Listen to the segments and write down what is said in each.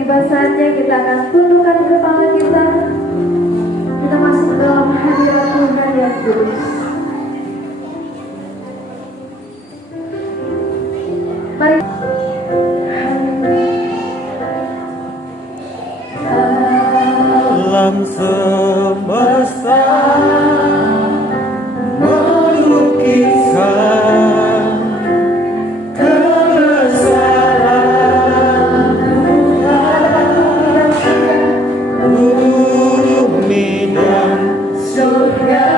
Tiba saatnya kita akan tundukkan kepala kita. Kita masuk dalam hadirat Tuhan yang kudus. Mari. Alam semesta melukiskan kebesaran Tuhan, bumi dan surga.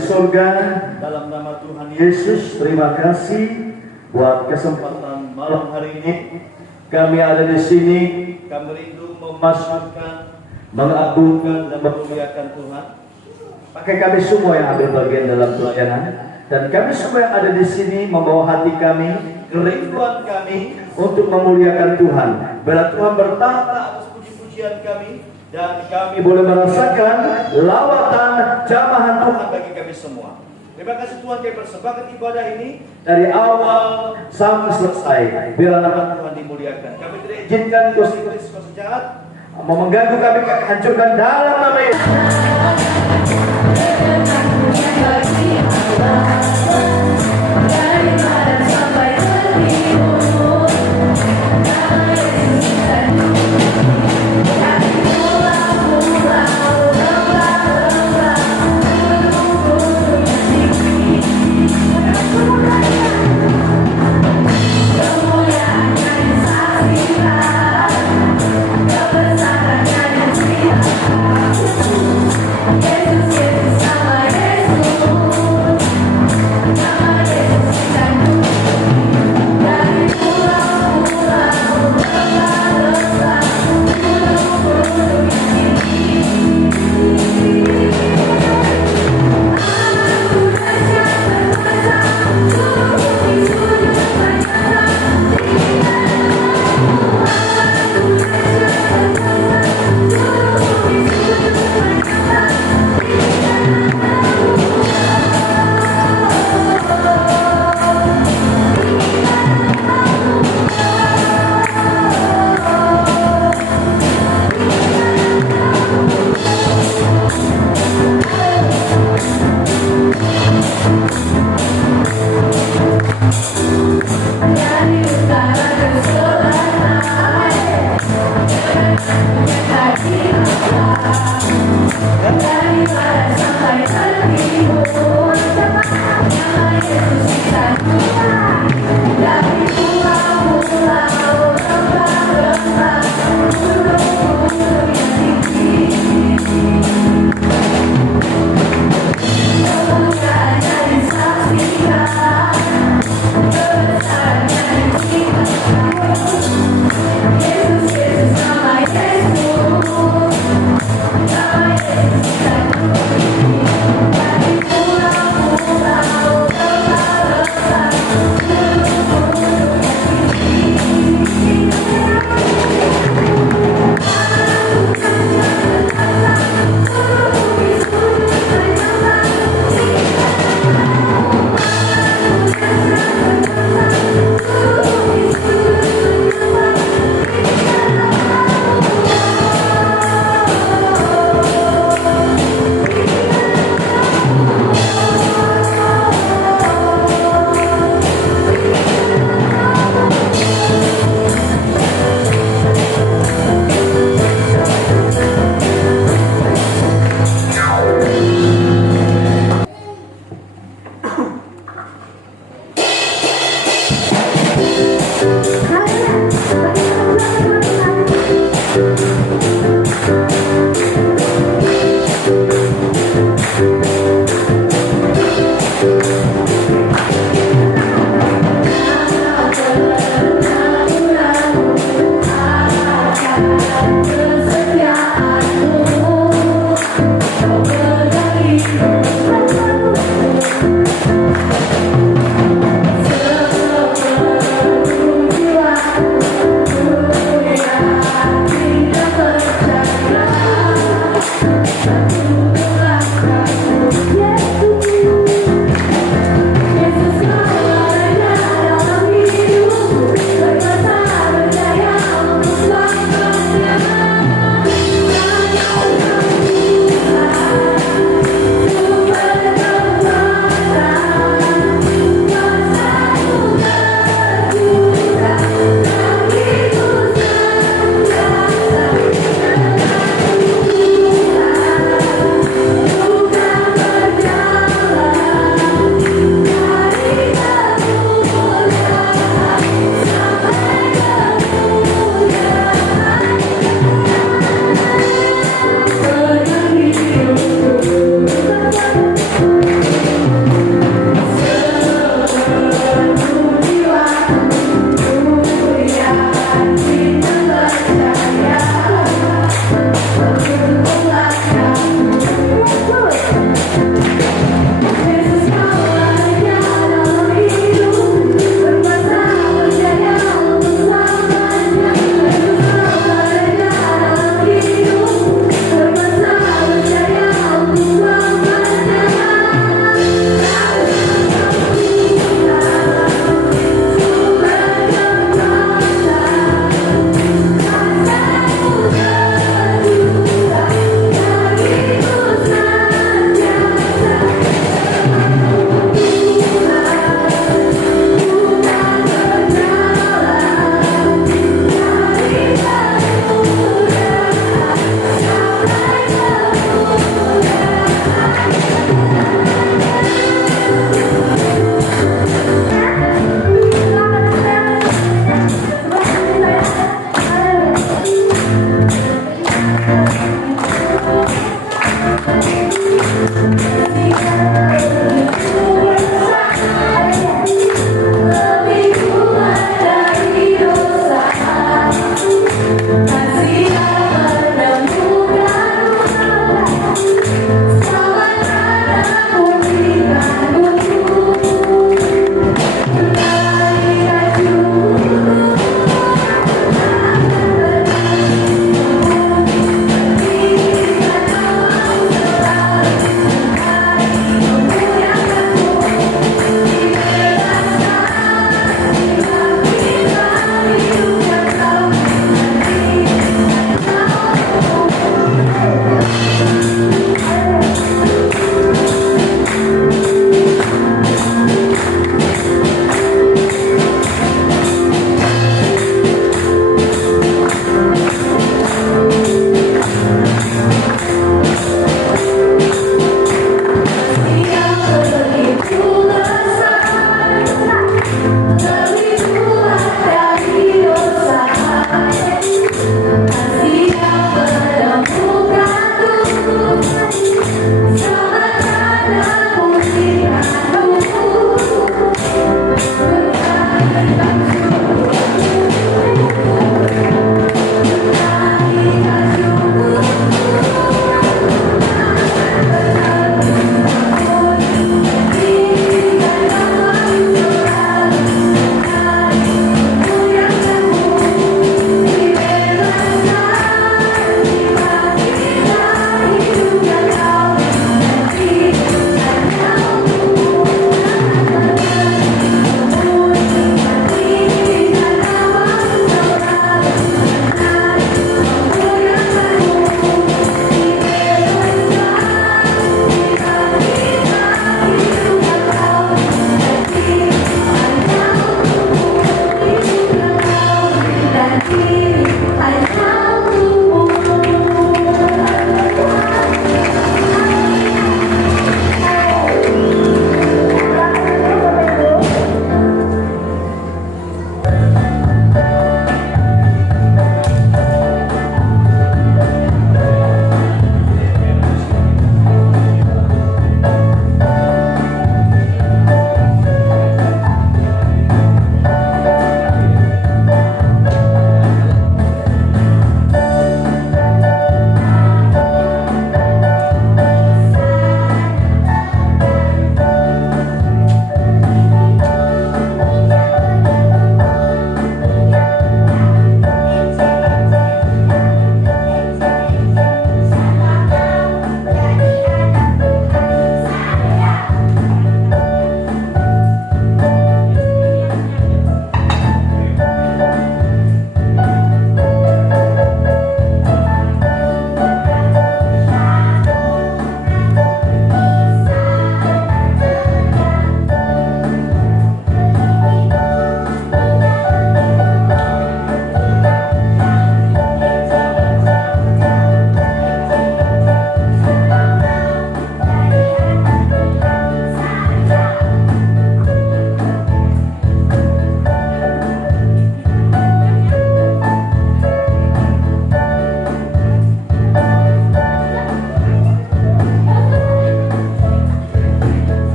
surga. Dalam nama Tuhan Yesus, Terima kasih buat kesempatan malam hari ini. Kami ada di sini kami rindu memasukkan, mengagungkan dan memuliakan Tuhan. pakai kami semua yang ambil bagian dalam pelayanan, dan kami semua yang ada di sini membawa hati kami, Kerinduan kami untuk memuliakan Tuhan. Bila Tuhan bertahta atas puji-pujian kami dan kami kami boleh merasakan lawatan jamahan Tuhan bagi kami semua. Terima kasih Tuhan, kami persembahkan ibadah ini dari awal sampai selesai. Bila nama Tuhan dimuliakan. Kami tidak izinkan kuasa jahat mau mengganggu kami hancurkan dalam nama Yesus.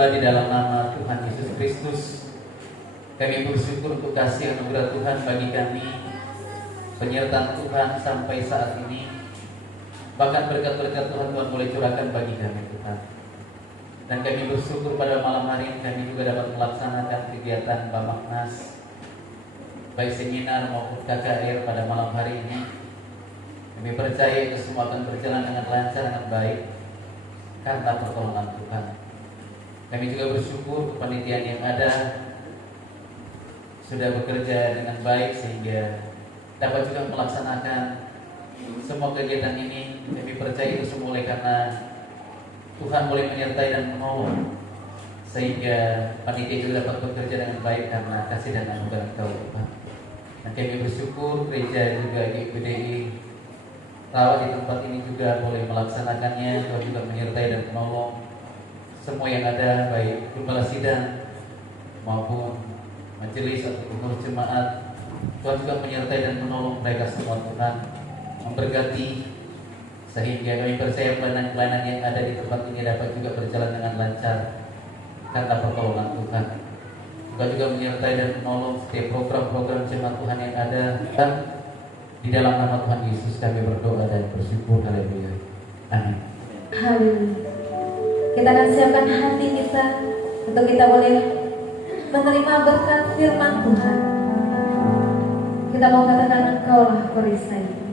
hamba di dalam nama Tuhan Yesus Kristus. Kami bersyukur untuk kasih anugerah Tuhan bagi kami, penyertaan Tuhan sampai saat ini. Bahkan berkat-berkat Tuhan boleh curahkan bagi kami Tuhan. Dan kami bersyukur pada malam hari ini kami juga dapat melaksanakan kegiatan Bamaknas, baik seminar maupun KKR pada malam hari ini. Kami percaya itu semua akan berjalan dengan lancar, dengan baik karena pertolongan Tuhan. Kami juga bersyukur kepanitiaan yang ada sudah bekerja dengan baik sehingga dapat juga melaksanakan semua kegiatan ini. Kami percaya itu semua oleh karena Tuhan boleh menyertai dan menolong sehingga panitia juga dapat bekerja dengan baik karena kasih dan anugerah Engkau Tuhan. Dan kami bersyukur gereja juga GPDI Rawat di tempat ini juga boleh melaksanakannya. Tuhan juga menyertai dan menolong semua yang ada, baik gembala sidang maupun majelis atau pengurus jemaat. Tuhan juga menyertai dan menolong mereka semua Tuhan, memberkati sehingga kami percaya pelayanan-pelayanan yang ada di tempat ini dapat juga berjalan dengan lancar karena pertolongan Tuhan. Tuhan juga menyertai dan menolong setiap program-program jemaat Tuhan yang ada. Dan di dalam nama Tuhan Yesus kami berdoa dan bersyukur. Haleluya. Amin. Haleluya. Kita akan siapkan hati kita untuk kita boleh menerima berkat firman Tuhan. Kita mau katakan Engkaulah perisai.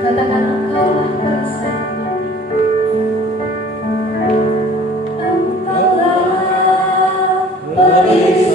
Katakan Engkaulah perisai. Engkaulah perisai.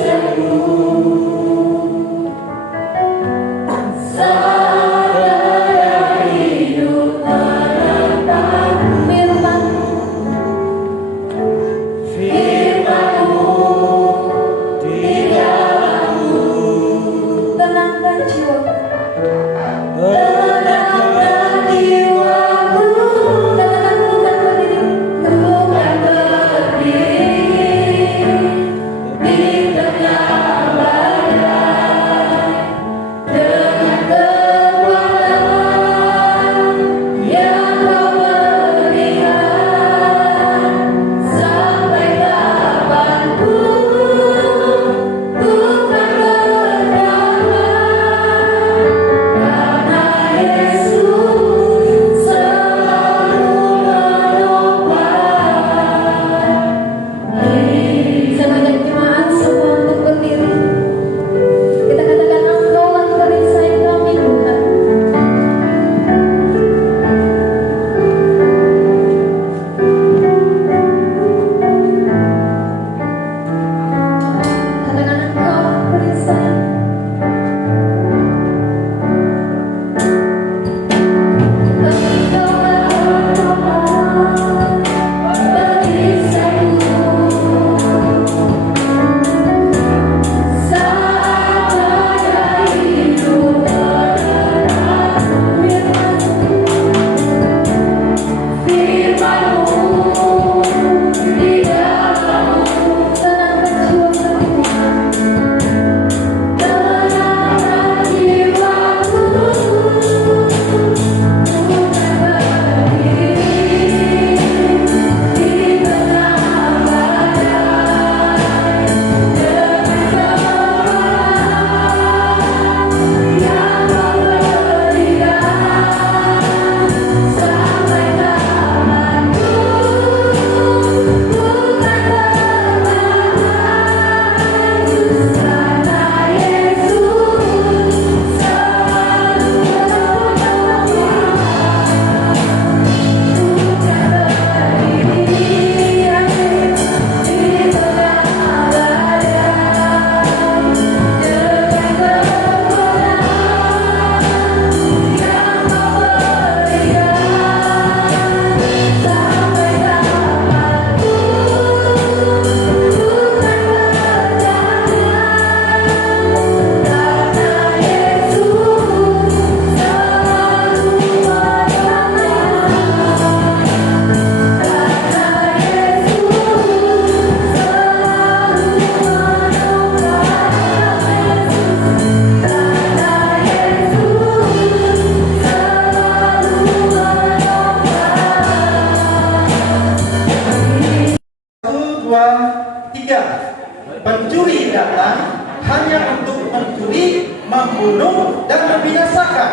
Pencuri datang hanya untuk mencuri, membunuh, dan membinasakan.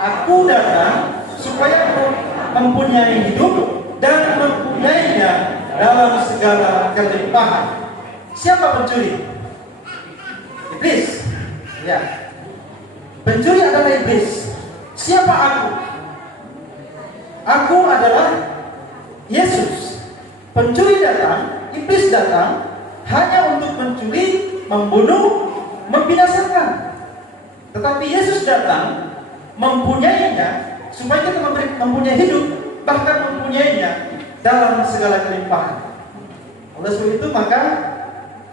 Aku datang supaya mempunyai hidup dan mempunyainya dalam segala kelimpahan. Siapa pencuri? Iblis. Ya. Pencuri adalah iblis. Siapa aku? Aku adalah Yesus. Pencuri datang, iblis datang hanya untuk mencuri, membunuh, membinasakan. Tetapi Yesus datang mempunyainya supaya kita mempunyai hidup, bahkan mempunyainya dalam segala kelimpahan. Oleh sebab itu maka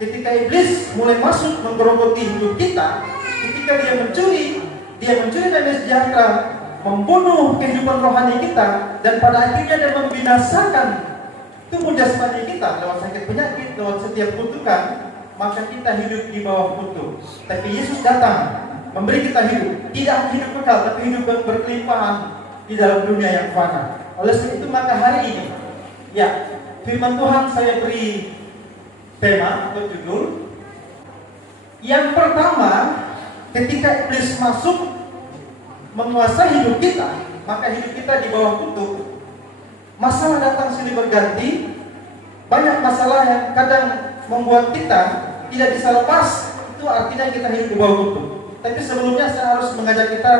ketika iblis mulai masuk menggerogoti hidup kita, ketika dia mencuri damai sejahtera, membunuh kehidupan rohani kita, dan pada akhirnya dia membinasakan tubuh jasmani kita lewat sakit penyakit, lewat setiap kutukan, maka kita hidup di bawah kutuk. Tapi Yesus datang memberi kita hidup, tidak hidup kekal, tapi hidup yang berkelimpahan di dalam dunia yang fana. Oleh sebab itu maka hari ini, ya, firman Tuhan saya beri tema atau judul. Yang pertama, ketika iblis masuk menguasai hidup kita, maka hidup kita di bawah kutuk. Masalah datang silih berganti. Banyak masalah yang kadang membuat kita tidak bisa lepas. Itu artinya kita hidup di bawah kutuk. Tapi sebelumnya saya harus mengajak kita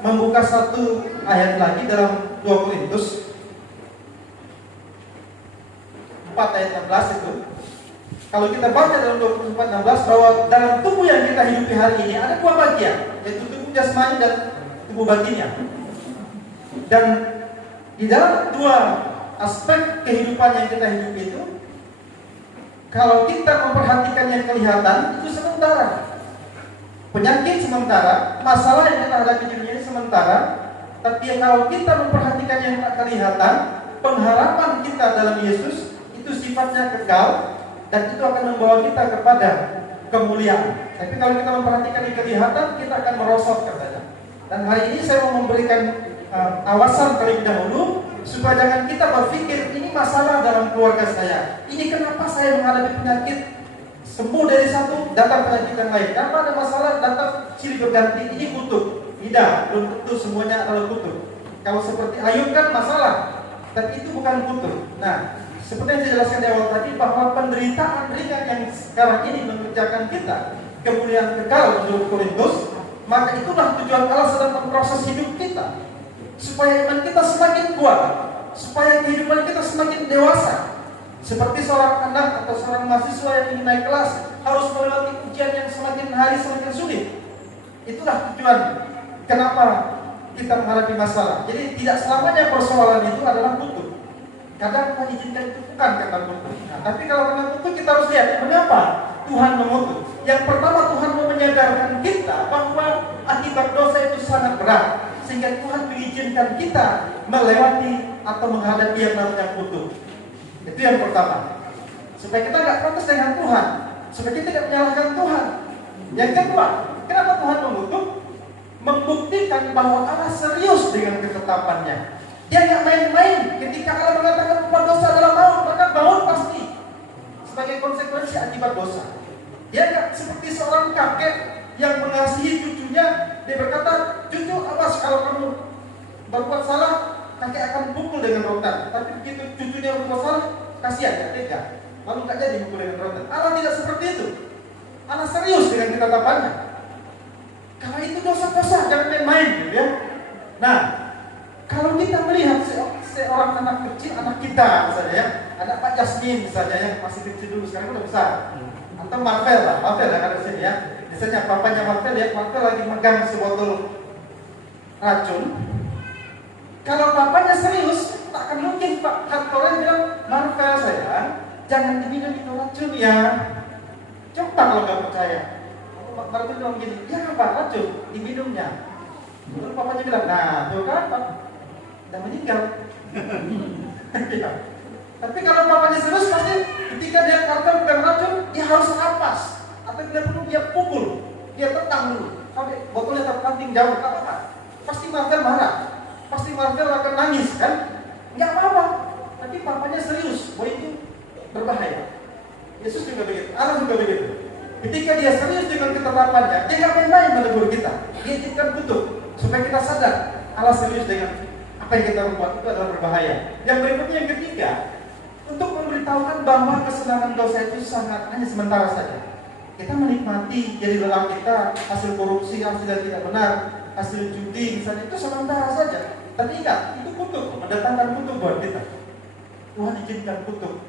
membuka satu ayat lagi dalam 2 Korintus 4 ayat 16 itu. Kalau kita baca dalam 2 Korintus 4:16 bahwa dalam tubuh yang kita hidupi hari ini ada 2 bagian, yaitu tubuh jasmani dan tubuh batinnya. Dan di dalam 2 aspek kehidupan yang kita hidupi itu, kalau kita memperhatikan yang kelihatan itu sementara. Penyakit sementara, masalah yang kita hadapi di dunia ini sementara. Tapi kalau kita memperhatikan yang tak kelihatan, pengharapan kita dalam Yesus itu sifatnya kekal, dan itu akan membawa kita kepada kemuliaan. Tapi kalau kita memperhatikan yang kelihatan, kita akan merosot katanya. Dan hari ini saya mau memberikan awasan terlebih dahulu, supaya jangan kita berpikir ini masalah dalam keluarga saya, ini kenapa saya menghadapi penyakit, sembuh dari satu, datang penyakit yang lain. Kenapa ada masalah, datang silih berganti, ini kutuk. Tidak, belum tentu semuanya adalah kutuk. Kalau seperti Ayub kan masalah, tapi itu bukan kutuk. Nah, seperti yang saya jelaskan di awal tadi, bahwa penderitaan ringan yang sekarang ini mengerjakan kita kemuliaan kekal menurut Korintus, maka itulah tujuan Allah sedang memproses hidup kita, supaya iman kita semakin kuat, supaya kehidupan kita semakin dewasa. Seperti seorang anak atau seorang mahasiswa yang ingin naik kelas harus melewati ujian yang semakin hari semakin sulit. Itulah tujuan kenapa kita menghadapi masalah. Jadi tidak selamanya persoalan itu adalah kutuk. Kadang Tuhan izinkan itu bukan karena kutuk. Nah, tapi kalau karena kutuk kita harus lihat mengapa Tuhan mengutuk. Yang pertama, Tuhan mau menyadarkan kita bahwa akibat dosa itu sangat berat, sehingga Tuhan mengizinkan kita melewati atau menghadapi yang namanya kutuk. Itu yang pertama, supaya kita nggak protes dengan Tuhan, supaya kita tidak menyalahkan Tuhan. Yang kedua, kenapa Tuhan mengutuk? Membuktikan bahwa Allah serius dengan ketetapannya. Dia nggak main-main. Ketika Allah mengatakan upah dosa adalah maut, maka maut pasti sebagai konsekuensi akibat dosa. Dia nggak seperti seorang kakek yang mengasihi cucunya. Dia berkata, cucu, awas kalau kamu berbuat salah, kakek akan pukul dengan rotan. Tapi begitu cucunya berbuat salah, kasihan, gak tega, lalu gak jadi pukul dengan rotan. Allah tidak seperti itu. Allah serius dengan ketetapannya. Kalau itu dosa-dosa, jangan main-main, gitu ya. Nah, kalau kita melihat seorang anak kecil, anak kita misalnya ya, anak Pak Jasmin misalnya ya, masih kecil dulu, sekarang udah besar. Atau Marvel lah, Marvel yang ada di sini ya. Misalnya papanya Marvel ya, Marvel lagi megang sebotol racun. Kalau papanya serius, tak akan mungkin Pak kantornya bilang, Marvel sayang, jangan diminum itu racun ya. Coba kalau nggak percaya. Marvel bilang gini, ya apa racun, diminumnya. Lalu papanya bilang, nah tuh kan Pak, udah meninggal. Ya. Tapi kalau papanya serius, pasti ketika dia Marvel pegang racun, dia harus rampas. Atau bila perlu dia pukul, dia tendang dulu, sampai botolnya terpanting jauh, tak apa-apa. Pasti Marvel marah. Pasti Marvel akan nangis kan? Nggak apa-apa. Tapi papanya serius bahwa itu berbahaya. Yesus juga begitu, Allah juga begitu. Ketika dia serius dengan ketetapannya, dia nggak main-main menegur kita. Dia izinkan kutuk supaya kita sadar Allah serius dengan apa yang kita buat itu adalah berbahaya. Yang berikutnya, yang ketiga, untuk memberitahukan bahwa kesenangan dosa itu sangat hanya sementara saja. Kita menikmati jadi lelah kita, hasil korupsi, hasil yang tidak benar, hasil judi misalnya, itu sementara saja. Tapi ingat, itu kutuk, mendatangkan kutuk buat kita. Tuhan izinkan kutuk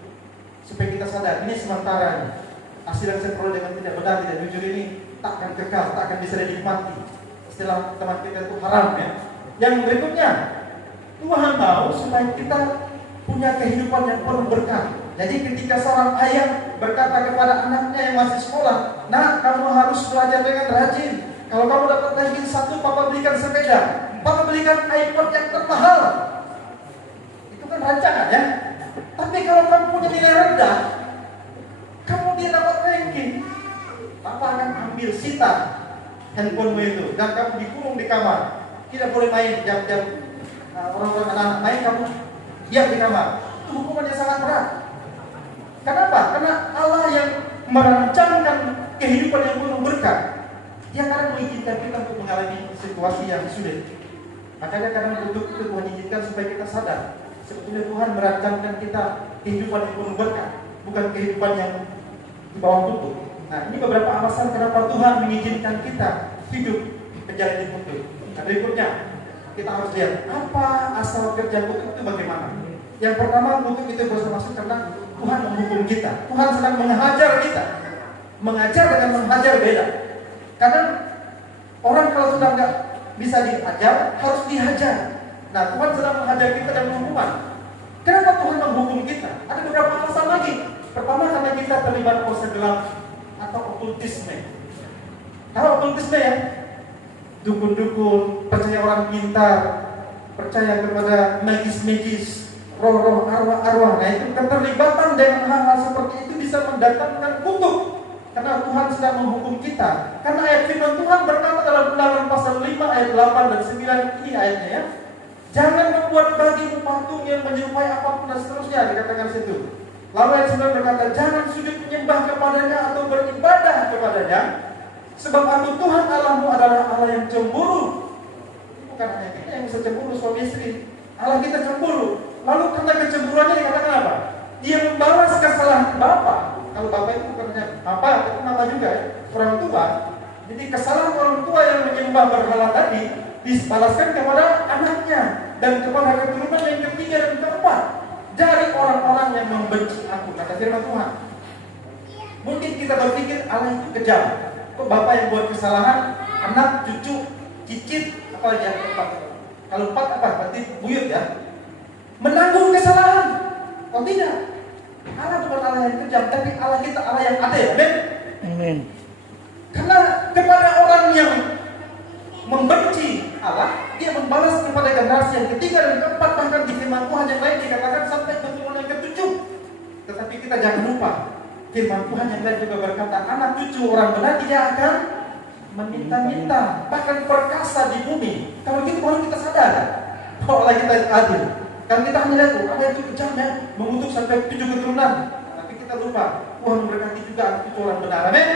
supaya kita sadar ini sementara. Hasil yang saya peroleh dengan tidak benar, tidak jujur ini tak akan kekal, tak akan bisa dinikmati. Istilah teman kita itu haram ya. Yang berikutnya, Tuhan mau supaya kita punya kehidupan yang penuh berkah. Jadi ketika seorang ayah berkata kepada anaknya yang masih sekolah, "Nak, kamu harus belajar dengan rajin. Kalau kamu dapat ranking 1, papa belikan sepeda. Papa belikan iPod yang termahal." Itu kan rancangan ya. Tapi kalau kamu punya nilai rendah, kamu tidak dapat ranking, papa akan ambil sita handphonemu itu dan kamu dikurung di kamar. Tidak boleh main jam-jam orang-orang anak main, kamu diam di kamar. Itu hukumannya sangat berat. Kenapa? Karena Allah yang merancangkan kehidupan yang penuh berkah, Dia kadang mengizinkan kita untuk mengalami situasi yang sulit. Makanya kadang bentuk itu Tuhan izinkan supaya kita sadar sebetulnya Tuhan merancangkan kita kehidupan yang penuh berkah, bukan kehidupan yang di bawah kutuk. Nah, ini beberapa alasan kenapa Tuhan mengizinkan kita hidup di penjara di kutuk. Nah, berikutnya kita harus lihat apa asal kerja kutuk itu bagaimana. Yang pertama, kutuk itu bermaksud karena Tuhan menghukum kita. Tuhan sedang menghajar kita. Mengajar dengan menghajar beda. Kadang orang kalau sudah nggak bisa diajar, harus dihajar. Nah, Tuhan sedang menghajar kita dan menghukum. Kenapa Tuhan menghukum kita? Ada beberapa alasan lagi. Pertama, karena kita terlibat kuasa gelap atau okultisme. Tahu okultisme ya? Dukun-dukun, percaya orang pintar, percaya kepada magis-magis, roh-roh, arwah-arwah. Nah, itu keterlibatan dengan hal-hal seperti itu bisa mendatangkan kutuk. Karena Tuhan sedang menghukum kita. Karena ayat firman Tuhan berkata dalam Ulangan pasal 5 ayat 8 dan 9, ini ayatnya ya. Jangan membuat bagimu patung yang menyerupai apapun dan seterusnya, dikatakan situ. Lalu ayat 9 berkata, jangan sujud menyembah kepadanya atau beribadah kepadanya, sebab aku Tuhan Allahmu adalah Allah yang cemburu. Bukan hanya kita yang bisa cemburu, suami istri. Allah kita cemburu. Lalu karena kecemburuannya dikatakan apa? Dia membalas kesalahan Bapa. Kalau Bapak itu bukan hanya Bapak, itu nama juga ya, orang tua. Jadi kesalahan orang tua yang menyembah berhala tadi dibalaskan kepada anaknya dan kepada keturunan yang ketiga dan keempat dari orang-orang yang membenci aku, kata firman Tuhan. Mungkin kita berpikir Allah itu kejam. Kok Bapak yang buat kesalahan, anak, cucu, cicit, apa yang keempat? Kalau empat apa? Berarti buyut ya. Menanggung kesalahan. Oh tidak. Allah bukan Allah yang kejam, tapi Allah kita Allah yang adil. Amin. Amin. Karena kepada orang yang membenci Allah, dia membalas kepada generasi yang ketiga dan keempat, bahkan di firman Tuhan yang lain dikatakan sampai keturunan yang ketujuh. Tetapi kita jangan lupa, firman Tuhan yang lain juga berkata, anak cucu orang benar tidak akan meminta-minta, bahkan perkasa di bumi. Kalau gitu baru kita sadar bahwa Allah kita adil. Kalau kita hanya lihat, Allah itu kejam ya, mengutuk sampai 7 keturunan. Tapi kita lupa, Tuhan memberkati juga anak cucu orang benar. Amin.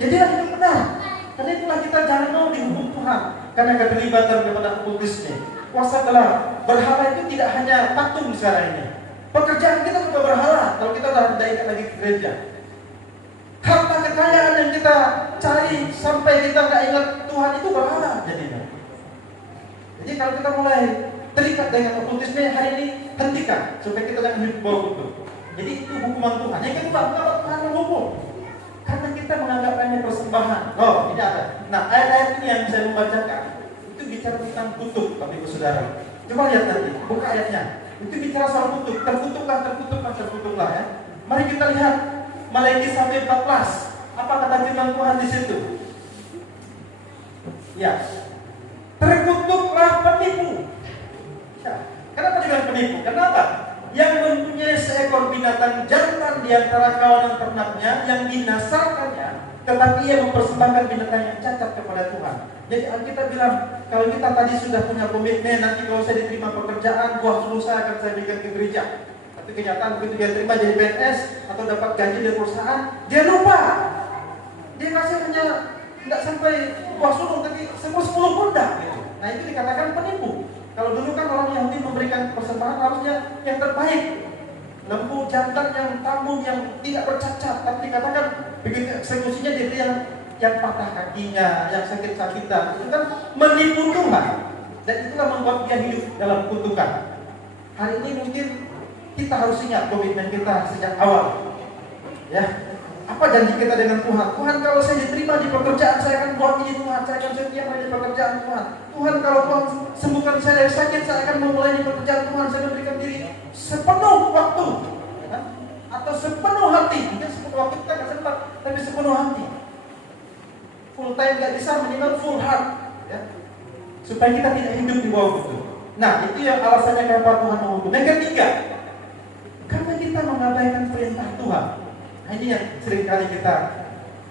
Jadilah hidup benar. Karena itulah kita jangan mau dihukum Tuhan karena keterlibatan kepada okultisme, kuasa gelap. Berhala itu tidak hanya patung di sana ini. Pekerjaan kita juga berhala. Kalau kita sudah tidak ingat lagi ke gereja, harta kekayaan yang kita cari sampai kita nggak ingat Tuhan itu berhala jadinya. Jadi kalau kita mulai terikat dengan okultisme hari ini, hentikan supaya kita jangan hidup bawah kutuk. Jadi itu hukuman Tuhan. Yang kedua, kenapa Tuhan menghukum? Karena kita menganggap remeh persembahan. Oh, ini ada. Nah, ayat-ayat ini yang saya membacakan itu bicara tentang kutuk, Bapak Ibu Saudara. Coba lihat nanti, buka ayatnya. Itu bicara soal kutuk. Terkutuklah ya. Mari kita lihat Maleakhi sampai 14. Apa kata firman Tuhan di situ? Ya. Terkutuklah penipu. Ya. Kenapa dengan penipu? Kenapa? Yang mempunyai seekor binatang jantan di antara kawanan ternaknya yang dinasarkannya, tetapi ia mempersembahkan binatang yang cacat kepada Tuhan. Jadi Alkitab bilang, kalau kita tadi sudah punya komitmen, nanti kalau saya diterima pekerjaan, buah suruh saya akan saya berikan ke gereja. Tapi kenyataan begitu dia terima jadi PNS atau dapat gaji dari perusahaan, dia lupa. memberikan persembahan harusnya yang terbaik. Lembu jantan yang tambun yang tidak bercacat, tapi dikatakan begitu eksekusinya dia yang patah kakinya, yang sakit-sakitan, itu kan menipu Tuhan. Dan itulah membuat dia hidup dalam kutukan. Hari ini mungkin kita harus ingat komitmen kita sejak awal. Ya, apa janji kita dengan Tuhan? Tuhan, kalau saya diterima di pekerjaan, saya akan buat ini Tuhan, saya akan setia di pekerjaan Tuhan. Tuhan, kalau Tuhan sembuhkan saya dari sakit, saya akan memulai di pekerjaan Tuhan, saya memberikan diri sepenuh waktu, ya? Atau sepenuh hati. Mungkin sepenuh waktu kita nggak sempat, tapi sepenuh hati. Full time nggak bisa, minimal full heart, ya? Supaya kita tidak hidup di bawah itu. Nah, itu yang alasannya kenapa Tuhan menghukum. Yang ketiga, karena kita mengabaikan perintah Tuhan. Nah, ini yang seringkali kita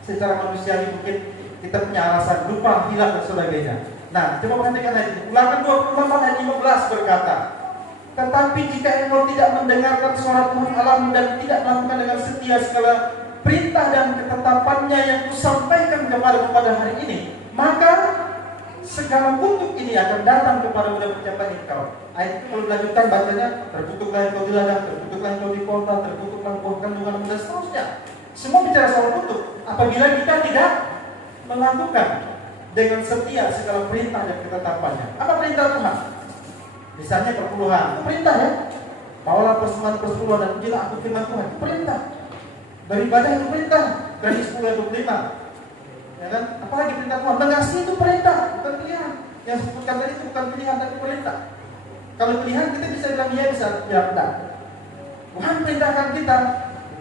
secara manusiawi mungkin kita punya alasan lupa, hilang dan sebagainya. Nah, coba perhatikan lagi. Ulangan 28 ayat 15 berkata, tetapi jika engkau tidak mendengarkan suara Tuhan Allahmu dan tidak melakukan dengan setia segala perintah dan ketetapannya yang kusampaikan kepadamu pada hari ini, maka segala kutuk ini akan datang kepada mudah mencapai engkau. Ayat itu kalau dilanjutkan bacanya, terkutuklah engkau di ladang, terkutuklah engkau di kota, terkutuklah buah kandungan dan seterusnya. Semua bicara soal kutuk. Apabila kita tidak melakukan dengan setia segala perintah dan ketetapannya. Apa perintah Tuhan? Misalnya perpuluhan, itu perintah ya. Bawalah persembahan dan ujilah aku firman Tuhan, itu perintah. Beribadah itu perintah. Dari 10 ayat 25. Ya kan? Apalagi perintah Tuhan, mengasihi itu perintah, bukan pilihan. Yang sebutkan tadi itu bukan pilihan tapi perintah. Kalau pilihan kita bisa bilang iya, bisa bilang enggak. Tuhan perintahkan kita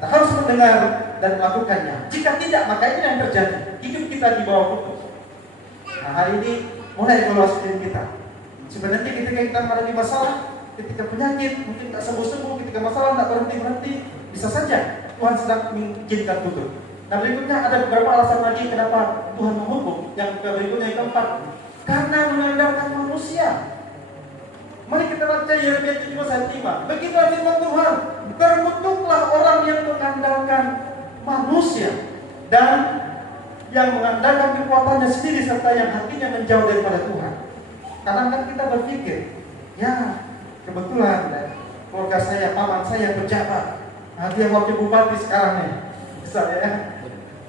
harus mendengar dan melakukannya. Jika tidak, maka ini yang terjadi. Hidup kita di bawah kutuk. Nah, hari ini mulai evaluasi diri kita. Sebenarnya ketika kita mengalami masalah, ketika penyakit mungkin tak sembuh-sembuh, ketika masalah tak berhenti-berhenti, bisa saja Tuhan sedang mengizinkan kutuk. Nah, berikutnya ada beberapa alasan lagi kenapa Tuhan menghukum. Yang berikutnya yang keempat, karena mengandalkan manusia. Mari kita baca Yeremia 17 ayat 5. Begitulah firman Tuhan, terkutuklah orang yang mengandalkan manusia dan yang mengandalkan kekuatannya sendiri serta yang hatinya menjauh daripada Tuhan. Karena kan kita berpikir, ya kebetulan keluarga saya, paman saya pejabat, dia wakil bupati sekarang nih, misalnya ya.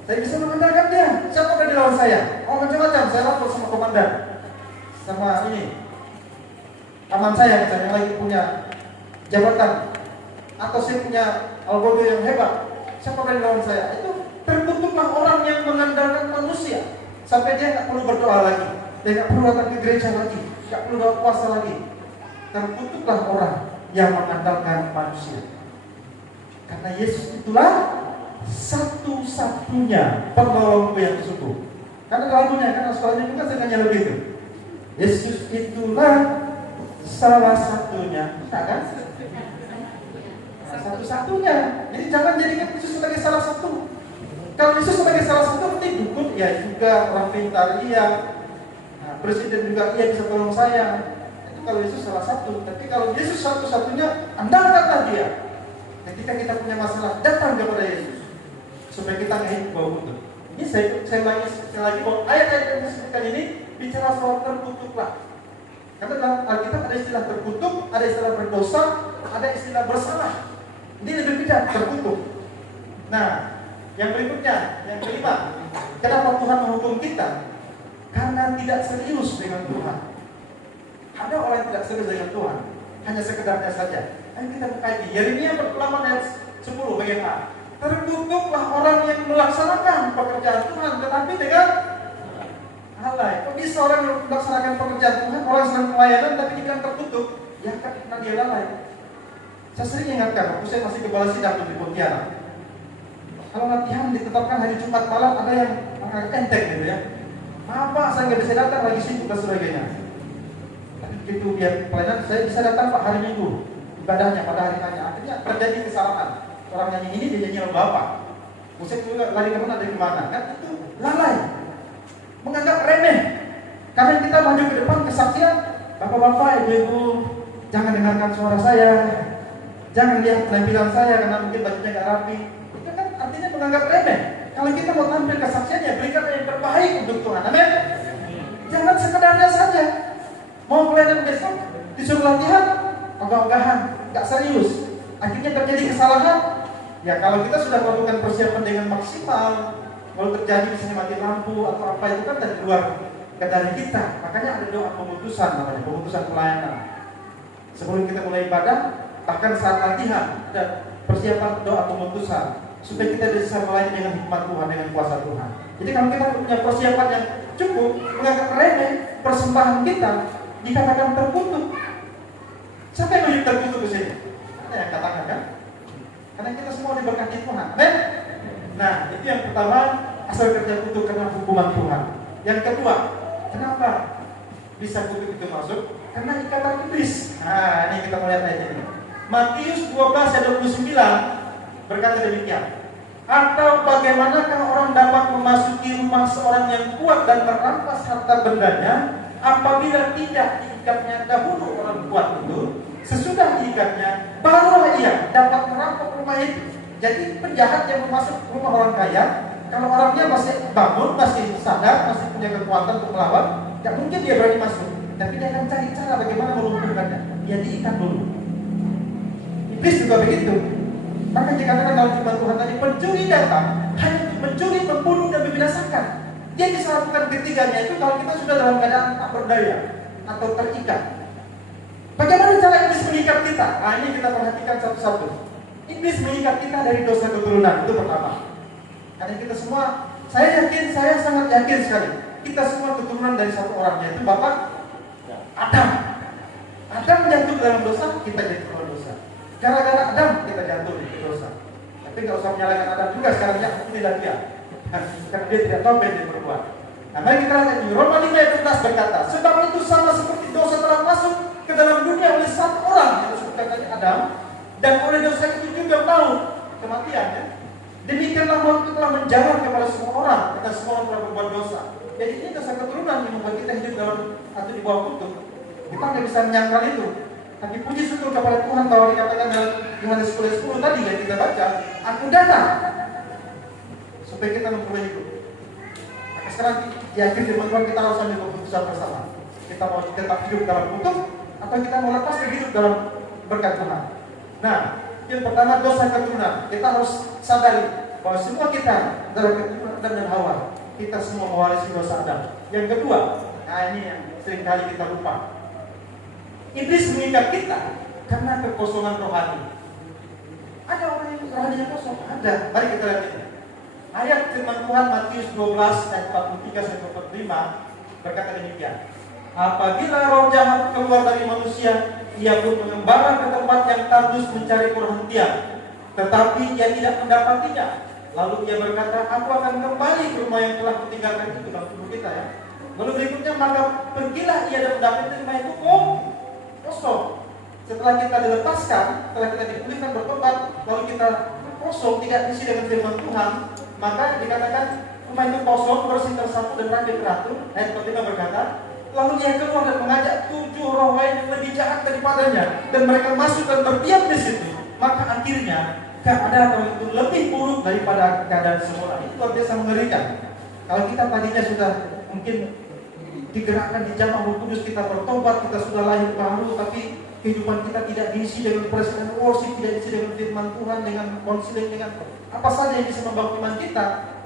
Saya bisa mengandalkan dia. Siapa yang dilawan saya? Oh, macam-macam. Saya lapor sama komandan, sama ini paman saya misalnya lagi punya jabatan, atau saya punya algojo yang hebat. Siapa yang dilawan saya? Itu terkutuklah orang yang mengandalkan manusia sampai dia nggak perlu berdoa lagi, dia nggak perlu datang ke gereja lagi, nggak perlu doa puasa lagi. Terkutuklah orang yang mengandalkan manusia. Karena Yesus itulah satu-satunya penolongku yang sungguh. Karena lagunya, karena soalnya juga sengaja begitu. Yesus itulah salah satunya, nah, kan? Satu-satunya. Jadi jangan jadikan Yesus sebagai salah satu. Kalau Yesus sebagai salah satu, berarti dukun ya juga, orang pintar iya, nah, presiden juga iya bisa tolong saya. Itu kalau Yesus salah satu. Tapi kalau Yesus satu-satunya, andalkanlah dia. Ketika kita punya masalah, datang kepada Yesus supaya kita nggak hidup bawah kutuk. Ini saya lagi bahwa ayat-ayat yang disebutkan ini bicara soal terkutuklah. Karena dalam Alkitab ada istilah terkutuk, ada istilah berdosa, ada istilah bersalah. Ini lebih beda, terkutuk. Nah, yang berikutnya, yang kelima, kenapa Tuhan menghukum kita? Karena tidak serius dengan Tuhan. Ada orang yang tidak serius dengan Tuhan, hanya sekedarnya saja. Ayo kita buka ini. Yeremia 48 ayat 10 bagian A. Terkutuklah orang yang melaksanakan pekerjaan Tuhan, tetapi dengan halai. Kok bisa orang melaksanakan pekerjaan Tuhan, orang sedang pelayanan tapi dibilang terkutuk? Ya karena dia lalai. Saya sering ingatkan, waktu saya masih kepala sidang di Pontianak. Kalau latihan ditetapkan hari Jumat malam, ada yang menganggap enteng gitu ya. Maaf Pak, saya nggak bisa datang, lagi sibuk dan sebagainya. Tapi begitu biar pelayanan, saya bisa datang Pak hari Minggu ibadahnya pada hari hanya. Akhirnya terjadi kesalahan. Orang nyanyi ini dia nyanyi lagu apa? Musik juga lari kemana dari kemana? Kan itu lalai, menganggap remeh. Karena kita maju ke depan kesaksian, bapak-bapak, ibu-ibu, jangan dengarkan suara saya, jangan lihat penampilan saya karena mungkin bajunya nggak rapi. Itu kan artinya menganggap remeh. Kalau kita mau tampil kesaksiannya, berikan yang terbaik untuk Tuhan. Amin. Jangan sekedarnya saja. Mau pelayanan besok disuruh latihan, ogah-ogahan, nggak serius. Akhirnya terjadi kesalahan. Ya kalau kita sudah melakukan persiapan dengan maksimal, kalau terjadi misalnya mati lampu atau apa itu kan dari luar kendali kita. Makanya ada doa pemutusan namanya, pemutusan pelayanan. Sebelum kita mulai ibadah, bahkan saat latihan ada persiapan doa pemutusan supaya kita bisa melayani dengan hikmat Tuhan, dengan kuasa Tuhan. Jadi kalau kita punya persiapan yang cukup, menganggap remeh persembahan kita dikatakan terkutuk. Siapa yang mau terkutuk di sini? Ada yang katakan kan? Karena kita semua diberkati Tuhan. Nah, itu yang pertama, asal kerja kutuk karena hukuman Tuhan. Yang kedua, kenapa bisa kutuk itu masuk? Karena ikatan iblis. Nah, ini kita melihat ayat ini. Matius 12 ayat 29 berkata demikian. Atau bagaimanakah orang dapat memasuki rumah seorang yang kuat dan merampas harta bendanya apabila tidak diikatnya dahulu orang kuat itu, sesudah diikatnya barulah ia dapat merampok rumah itu. Jadi penjahat yang masuk rumah orang kaya, kalau orangnya masih bangun, masih sadar, masih punya kekuatan untuk melawan, tidak mungkin dia berani masuk. Tapi dia akan cari cara bagaimana melumpuhkannya. Dia diikat dulu. Iblis juga begitu. Maka dikatakan dalam firman Tuhan tadi, pencuri datang hanya untuk mencuri, membunuh dan membinasakan. Dia bisa lakukan ketiganya itu kalau kita sudah dalam keadaan tak berdaya atau terikat. Bagaimana cara iblis mengikat kita? Nah, ini kita perhatikan satu-satu. Iblis mengikat kita dari dosa keturunan, itu pertama. Karena kita semua, saya sangat yakin sekali, kita semua keturunan dari satu orang, yaitu Bapak Adam. Adam jatuh dalam dosa, kita jatuh dalam dosa. Gara-gara Adam kita jatuh di dosa. Tapi nggak usah menyalahkan Adam juga sekarang, ya inilah dia. Karena dia tidak tahu apa yang dia berbuat. Nah, mari kita lihat ini, Roma 5 ayat 11 berkata, sebab itu sama seperti dosa telah masuk ke dalam dunia oleh satu orang, yang disebutkan Adam, dan oleh dosa itu juga maut, kematian, ya. Demikianlah maut itu telah menjalar kepada semua orang, karena semua orang telah berbuat dosa. Jadi ini dosa keturunan yang membuat kita hidup dalam atau di bawah kutuk. Kita nggak bisa menyangkal itu. Tapi puji syukur kepada Tuhan bahwa dikatakan dalam Yohanes 10:10 tadi yang kita baca, aku datang supaya kita memperoleh hidup. Maka sekarang di akhir firman Tuhan kita harus ambil keputusan bersama. Kita mau tetap hidup dalam kutuk atau kita mau lepas ke hidup dalam berkat Tuhan. Nah, yang pertama dosa keturunan. Kita harus sadari bahwa semua kita adalah keturunan Adam dan Hawa. Kita semua mewarisi dosa Adam. Yang kedua, nah ini yang seringkali kita lupa. Iblis mengikat kita karena kekosongan rohani. Ada orang yang rohaninya kosong? Ada. Mari kita lihat ini. Ayat firman Tuhan Matius 12 ayat 43-45 berkata demikian. Apabila roh jahat keluar dari manusia, ia pun mengembara ke tempat yang tandus mencari perhentian, tetapi ia tidak mendapatinya. Lalu ia berkata, aku akan kembali ke rumah yang telah kutinggalkan itu dalam tubuh kita, ya. Lalu berikutnya, maka pergilah ia dan mendapati rumah itu kosong. Setelah kita dilepaskan, setelah kita dipulihkan bertobat, lalu kita kosong, tidak diisi dengan firman Tuhan, maka dikatakan rumah itu kosong, bersih, tersapu dan rapi teratur. Ayat 45 berkata, lalu dia keluar dan mengajak 7 roh lain yang lebih jahat daripadanya, dan mereka masuk dan berdiam di situ. Maka akhirnya keadaan orang itu lebih buruk daripada keadaan semula. Itu luar biasa mengerikan. Kalau kita tadinya sudah mungkin digerakkan di jamaah Roh Kudus, kita bertobat, kita sudah lahir baru, tapi kehidupan kita tidak diisi dengan praise and worship, tidak diisi dengan firman Tuhan, dengan konseling, dengan apa saja yang bisa membangun iman kita.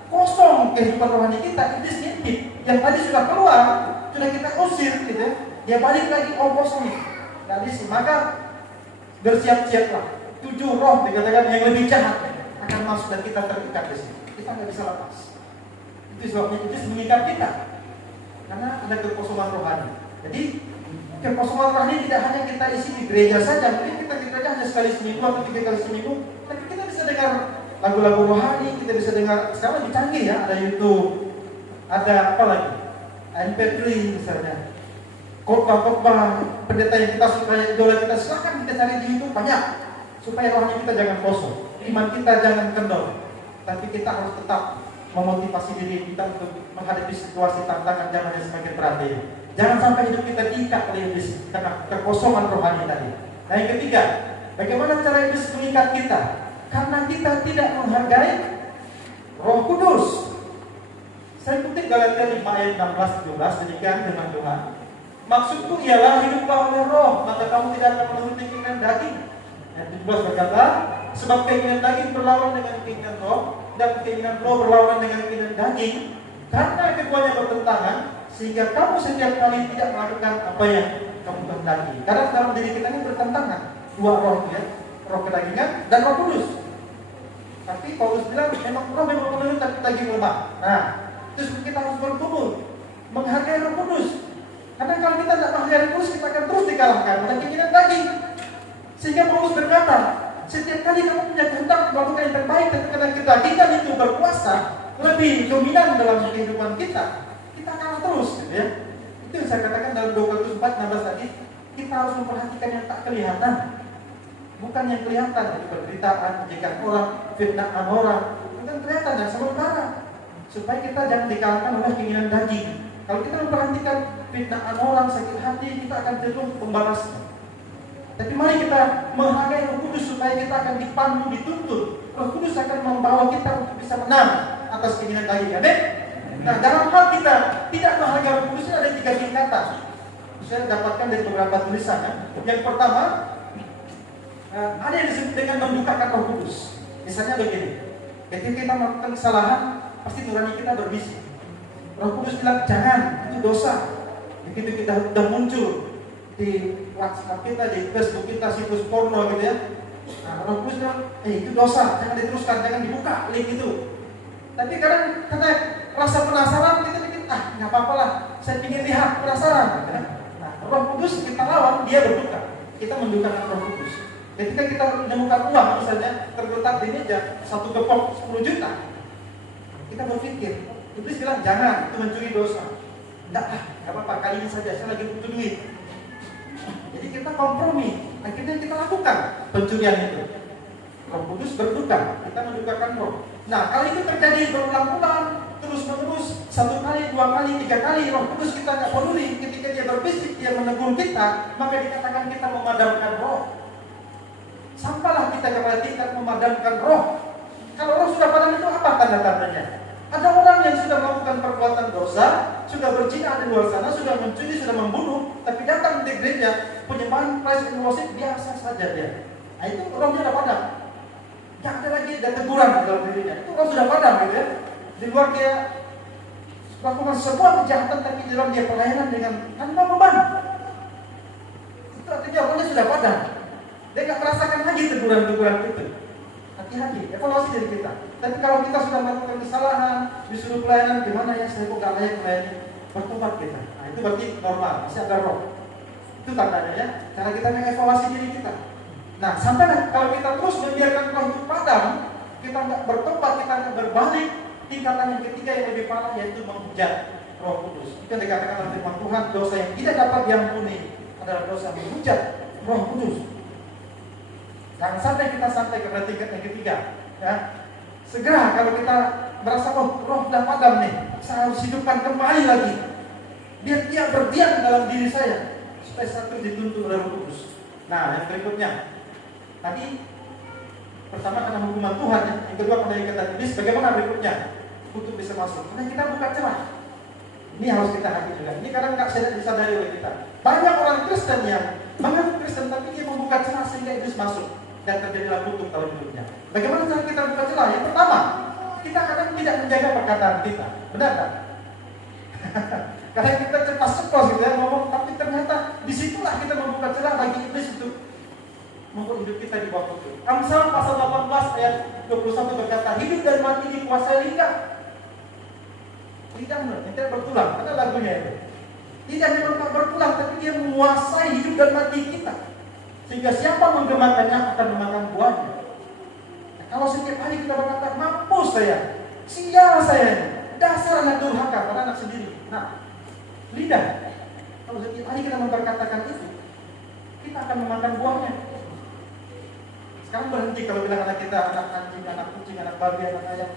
Kosong kehidupan rohani kita, iblis ngintip. Yang tadi sudah keluar, sudah kita usir, gitu. Dia balik lagi, kosong. Tidak diisi. Maka bersiap-siaplah. 7 roh dikatakan yang lebih jahat akan masuk dan kita terikat di sini. Kita nggak bisa lepas. Itu sebabnya iblis mengikat kita. Karena ada kekosongan rohani. Jadi kekosongan rohani tidak hanya kita isi di gereja saja. Mungkin kita di gereja hanya sekali seminggu atau 3 kali seminggu. Tapi kita bisa dengar lagu-lagu rohani, kita bisa dengar, sekarang lebih canggih ya, ada YouTube, ada apa lagi, MP3 misalnya, khotbah-khotbah pendeta yang kita suka, idola kita, silakan kita cari di YouTube banyak, supaya rohani kita jangan kosong, iman kita jangan kendor, tapi kita harus tetap memotivasi diri kita untuk menghadapi situasi tantangan zaman yang semakin berat ini. Jangan sampai hidup kita diikat oleh iblis karena kekosongan rohani tadi. Nah, yang ketiga, bagaimana cara iblis mengikat kita? Karena kita tidak menghargai Roh Kudus. Saya kutip Galatia 5 ayat 16-17, demikian firman Tuhan. Maksudku ialah hiduplah oleh roh, maka kamu tidak akan menuruti keinginan daging. Ayat 17 berkata, sebab keinginan daging berlawan dengan keinginan roh, dan keinginan roh berlawan dengan keinginan daging. Karena keduanya bertentangan, sehingga kamu setiap kali tidak melakukan apa yang kamu kehendaki. Karena dalam diri kita ini bertentangan, dua roh itu ya, roh kedagingan dan roh kudus. Tapi Paulus bilang memang roh memang menurut tapi daging lemah. Nah, terus kita harus bertumbuh, menghargai roh kudus. Karena kalau kita tidak menghargai roh kudus, kita akan terus dikalahkan oleh keinginan daging. Sehingga Paulus berkata, setiap kali kamu punya kehendak melakukan yang terbaik, tapi karena kedagingan itu berkuasa, lebih dominan dalam kehidupan kita kalah terus, gitu ya. Itu yang saya katakan dalam 2 Korintus 4:16 tadi, kita harus memperhatikan yang tak kelihatan, bukan yang kelihatan, yaitu penderitaan, ejekan orang, fitnahan orang, bukan kelihatan dan sementara, supaya kita jangan dikalahkan oleh keinginan daging. Kalau kita memperhatikan fitnahan orang, sakit hati, kita akan cenderung membalasnya. Tapi mari kita menghargai Roh Kudus supaya kita akan dipandu, dituntun. Roh Kudus akan membawa kita untuk bisa menang atas keinginan daging. Amin. Nah, dalam hal kita tidak menghargai Roh Kudus ada 3 tingkatan. Saya dapatkan dari beberapa tulisan. Ya. Yang pertama, ada yang disebut dengan membukakan Roh Kudus. Misalnya begini, ketika kita melakukan kesalahan, pasti nurani kita berbisik. Roh Kudus bilang jangan, itu dosa. Begitu kita sudah muncul di WhatsApp kita, di Facebook kita, situs porno gitu ya. Nah, Roh Kudus bilang, itu dosa, jangan diteruskan, jangan dibuka link itu. Tapi kadang karena rasa penasaran kita bikin, nggak apa-apa lah, saya ingin lihat, penasaran. Nah, Roh Kudus kita lawan, dia berduka. Kita mendukakan Roh Kudus. Ketika kita menemukan uang misalnya terletak di meja 1 kepok 10 juta, kita berpikir, Iblis bilang jangan, itu mencuri dosa. Nggak apa-apa, kali ini saja saya lagi butuh duit. Jadi kita kompromi, akhirnya kita lakukan pencurian itu. Roh Kudus berduka, kita mendukakan roh. Nah, kalau itu terjadi berulang-ulang, terus-menerus, 1 kali, 2 kali, 3 kali, Roh Kudus kita nggak peduli. Ketika dia berbisik, dia menegur kita, maka dikatakan kita memadamkan roh. Sampailah kita kepada tingkat memadamkan roh. Kalau roh sudah padam itu apa tanda-tandanya? Ada orang yang sudah melakukan perbuatan dosa, sudah berzina di luar sana, sudah mencuri, sudah membunuh, tapi datang di gereja, penyembahan praise and worship biasa saja dia. Nah, itu rohnya sudah padam. Tidak ada lagi ada teguran dalam dirinya. Itu roh sudah padam gitu ya. Di luar dia melakukan semua kejahatan, tapi di dalam dia pelayanan dengan tanpa beban. Itu artinya rohnya sudah padam. Dia nggak merasakan lagi teguran-teguran itu. Hati-hati, evaluasi diri kita. Tapi kalau kita sudah melakukan kesalahan, disuruh pelayanan, gimana ya saya kok nggak layak melayani, bertobat kita. Nah itu berarti normal, masih ada roh. Itu tandanya ya. Cara kita mengevaluasi diri kita. Nah sampai kalau kita terus membiarkan roh itu padam, kita nggak bertobat, kita nggak berbalik, tingkatan yang ketiga yang lebih parah yaitu menghujat Roh Kudus. Itu yang dikatakan oleh firman Tuhan, dosa yang tidak dapat diampuni adalah dosa menghujat Roh Kudus. Jangan sampai kita sampai kepada tingkat yang ketiga. Ya. Segera kalau kita merasa roh sudah padam nih, saya harus hidupkan kembali lagi. Biar dia berdiam dalam diri saya, supaya saya dituntun oleh Roh Kudus. Nah, yang berikutnya, tadi pertama karena hukuman Tuhan, yang kedua karena ikatan iblis. Bagaimana berikutnya untuk bisa masuk? Karena kita buka celah. Ini harus kita hati juga. Ini kadang nggak disadari oleh kita. Banyak orang Kristen yang mengaku Kristen tapi dia membuka celah sehingga iblis masuk dan terjadilah kutuk dalam hidupnya. Bagaimana cara kita buka celah? Yang pertama, kita kadang tidak menjaga perkataan kita. Benar tak? Kadang kita cepat ceplos gitu ya ngomong, tapi ternyata disitulah kita membuka celah bagi iblis untuk membuat hidup kita di bawah kutuk. Amsal pasal 18 ayat 21 berkata, hidup dan mati dikuasai lidah. Lidah benar, tidak bertulang, karena lagunya itu. Lidah memang tak bertulang, tapi dia menguasai hidup dan mati kita. Sehingga siapa menggemakannya akan memakan buahnya. Nah, kalau setiap hari kita berkata, mampus saya, sial saya, dasar anak durhaka pada anak sendiri. Nah, lidah. Kalau setiap hari kita memperkatakan itu, kita akan memakan buahnya. Sekarang berhenti kalau bilang anak kita, anak anjing, anak kucing, anak babi, anak ayam,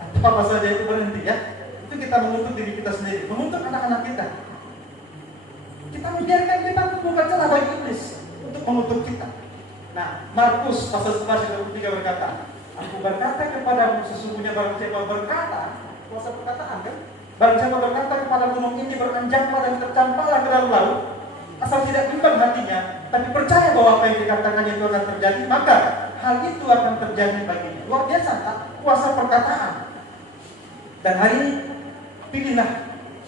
apa saja itu berhenti ya. Itu kita mengutuk diri kita sendiri, mengutuk anak-anak kita. Kita membiarkan kita membuka celah bagi iblis untuk mengutuk kita. Nah, Markus pasal 11 ayat 23 berkata, aku berkata kepadamu sesungguhnya barang siapa berkata, kuasa perkataan kan? Barang siapa berkata kepada gunung ini beranjaklah dan tercampaklah ke dalam laut, asal tidak bimbang hatinya, tapi percaya bahwa apa yang dikatakannya itu akan terjadi, maka hal itu akan terjadi baginya. Luar biasa, tak? Kuasa perkataan. Dan hari ini, pilihlah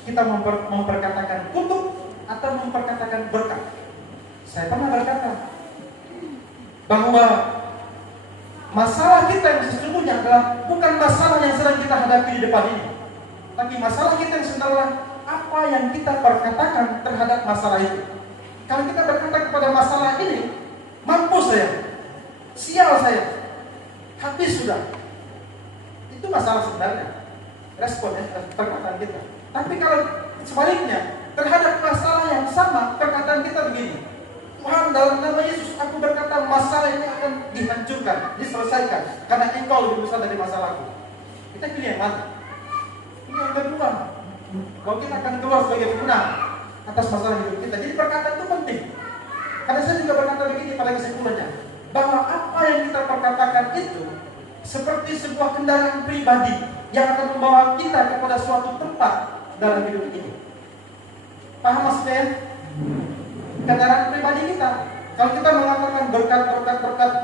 kita memperkatakan kutuk atau memperkatakan berkat. Saya pernah berkata bahwa masalah kita yang sesungguhnya adalah bukan masalah yang sedang kita hadapi di depan ini, tapi masalah kita yang sebenarnya apa yang kita perkatakan terhadap masalah itu. Kalau kita berkata kepada masalah ini, mampus saya, sial saya, habis sudah, itu masalah sebenarnya, responnya perkataan kita. Tapi kalau sebaliknya, terhadap masalah yang sama, perkataan kita begini, Tuhan, dalam nama Yesus aku berkata masalah ini akan dihancurkan, diselesaikan, karena Engkau lebih besar dari masalahku. Kita pilih yang mana? Pilih yang kedua. Bahwa kita akan keluar sebagai pemenang atas masalah hidup kita. Jadi perkataan itu penting. Karena saya juga berkata begini pada kesimpulannya, bahwa apa yang kita perkatakan itu seperti sebuah kendaraan pribadi yang akan membawa kita kepada suatu tempat dalam hidup ini. Paham maksudnya? Kendaraan pribadi kita. Kalau kita mengatakan berkat,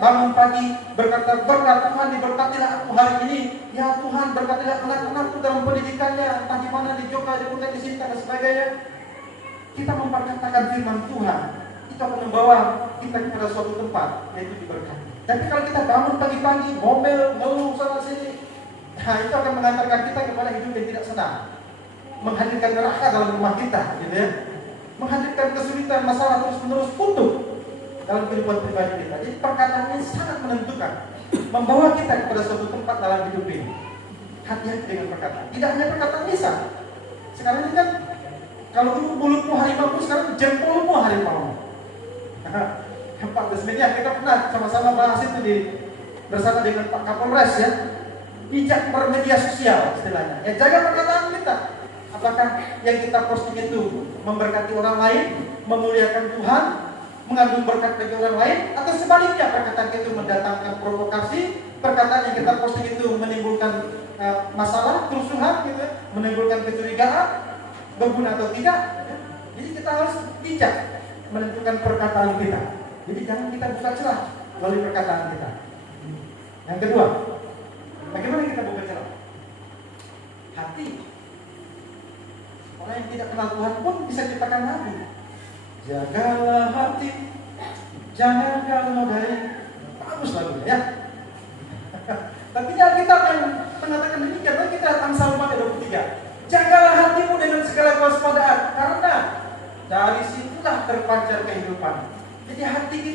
bangun pagi, berkata berkat Tuhan diberkatilah aku hari ini. Ya Tuhan berkatilah anak-anakku dalam pendidikannya, entah di mana, di Jogja, di Punta, di sini dan sebagainya. Kita memperkatakan firman Tuhan, itu akan membawa kita kepada suatu tempat, yaitu diberkati. Tapi kalau kita bangun pagi-pagi, ngomel, ngeluh sana sini, nah itu akan mengantarkan kita kepada hidup yang tidak senang, menghadirkan neraka dalam rumah kita, gitu ya. Menghadirkan kesulitan, masalah terus-menerus kutuk dalam kehidupan pribadi kita. Jadi perkataan ini sangat menentukan, membawa kita kepada suatu tempat dalam hidup ini. Hati-hati dengan perkataan. Tidak hanya perkataan lisan. Sekarang ini kan, kalau dulu mulutmu harimau, sekarang jempolmu harimau. Pak Desmenia, kita pernah sama-sama bahas itu bersama dengan Pak Kapolres ya. Bijak bermedia sosial istilahnya. Ya, jaga perkataan kita. Apakah yang kita posting itu memberkati orang lain, memuliakan Tuhan, mengandung berkat bagi orang lain, atau sebaliknya perkataan itu mendatangkan provokasi, perkataan yang kita posting itu menimbulkan masalah, kerusuhan, gitu, menimbulkan kecurigaan, berguna atau tidak. Ya. Jadi kita harus bijak menentukan perkataan kita. Jadi jangan kita buka celah melalui perkataan kita. Yang kedua, bagaimana kita buka celah? Hati. Orang yang tidak kenal Tuhan pun bisa ciptakan nabi. Jagalah hati, jangan kalau dari bagus lagunya ya. Tapi jangan kita yang mengatakan demikian. Mari kita Amsal 4:23. Jagalah hatimu dengan segala kewaspadaan, karena dari situlah terpancar kehidupan. Jadi hati kita